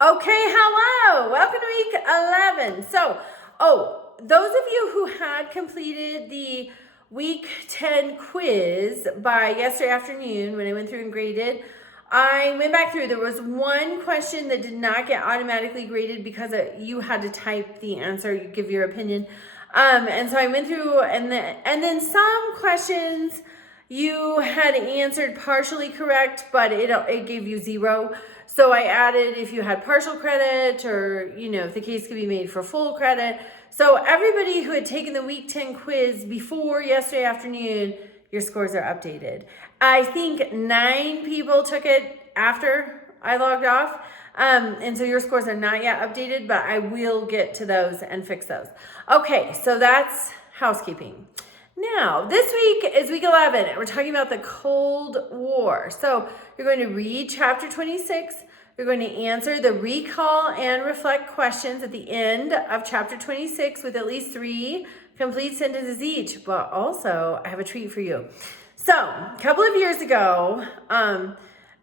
Okay, hello. Welcome to week 11. Those of you who had completed the week 10 quiz by yesterday afternoon when I went through and graded, I went back through. There was one question that did not get automatically graded because you had to type the answer, you give your opinion. And so I went through and then some questions you had answered partially correct, but it gave you 0. So I added if you had partial credit or, if the case could be made for full credit. So everybody who had taken the week 10 quiz before yesterday afternoon, your scores are updated. I think 9 people took it after I logged off. And so your scores are not yet updated, but I will get to those and fix those. Okay, so that's housekeeping. Now, this week is week 11, and we're talking about the Cold War. So you're going to read chapter 26. You're going to answer the recall and reflect questions at the end of chapter 26 with at least 3 complete sentences each. But also, I have a treat for you. So, a couple of years ago,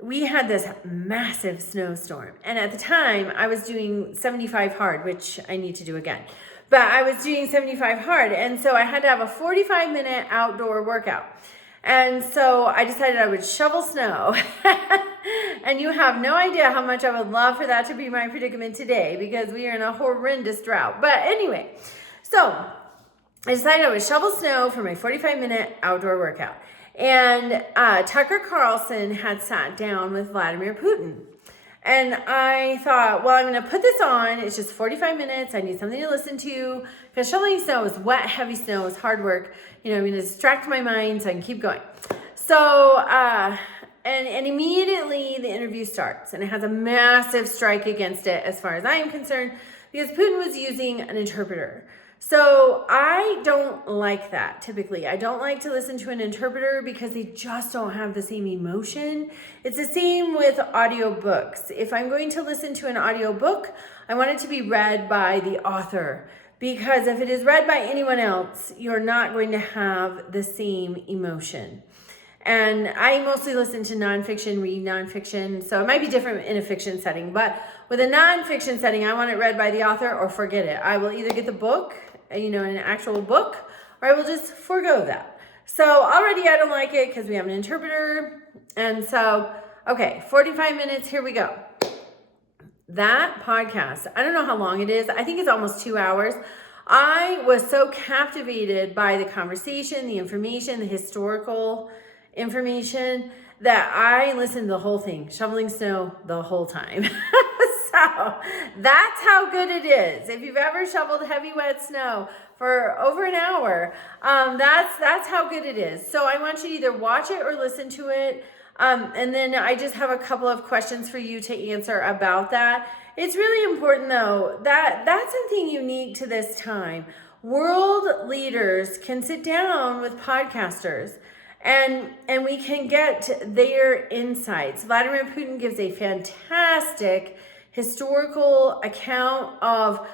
we had this massive snowstorm. And at the time, I was doing 75 hard, which I need to do again. But I was doing 75 hard, and so I had to have a 45-minute outdoor workout. And so I decided I would shovel snow. And you have no idea how much I would love for that to be my predicament today because we are in a horrendous drought. But anyway, so I decided I would shovel snow for my 45-minute outdoor workout. And Tucker Carlson had sat down with Vladimir Putin. And I thought, well, I'm going to put this on. It's just 45 minutes. I need something to listen to because shoveling snow is wet, heavy snow. It's hard work. I'm going to distract my mind so I can keep going. So, and immediately the interview starts and it has a massive strike against it as far as I am concerned because Putin was using an interpreter. So I don't like that typically. I don't like to listen to an interpreter because they just don't have the same emotion. It's the same with audiobooks. If I'm going to listen to an audiobook, I want it to be read by the author because if it is read by anyone else, you're not going to have the same emotion. And I mostly listen to nonfiction, read nonfiction. So it might be different in a fiction setting, but with a nonfiction setting, I want it read by the author or forget it. I will either get the book, an actual book, or I will just forego that. So already I don't like it because we have an interpreter. And so, okay, 45 minutes, here we go. That podcast, I don't know how long it is. I think it's almost 2 hours. I was so captivated by the conversation, the information, the historical information that I listened to the whole thing, shoveling snow the whole time. So that's how good it is. If you've ever shoveled heavy wet snow for over an hour, that's how good it is. So I want you to either watch it or listen to it. And then I just have a couple of questions for you to answer about that. It's really important though, that's something unique to this time. World leaders can sit down with podcasters and we can get their insights. Vladimir Putin gives a fantastic historical account of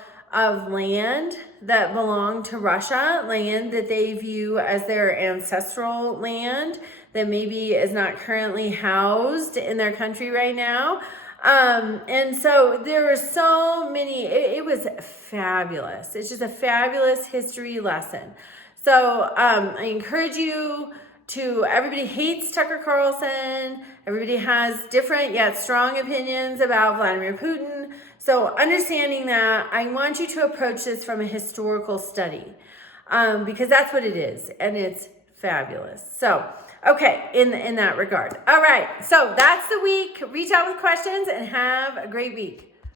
land that belonged to Russia, land that they view as their ancestral land that maybe is not currently housed in their country right now. And so there were so many, it was fabulous. It's just a fabulous history lesson. So I encourage you everybody hates Tucker Carlson. Everybody has different yet strong opinions about Vladimir Putin. So understanding that, I want you to approach this from a historical study because that's what it is. And it's fabulous. So, okay, in that regard. All right, so that's the week. Reach out with questions and have a great week.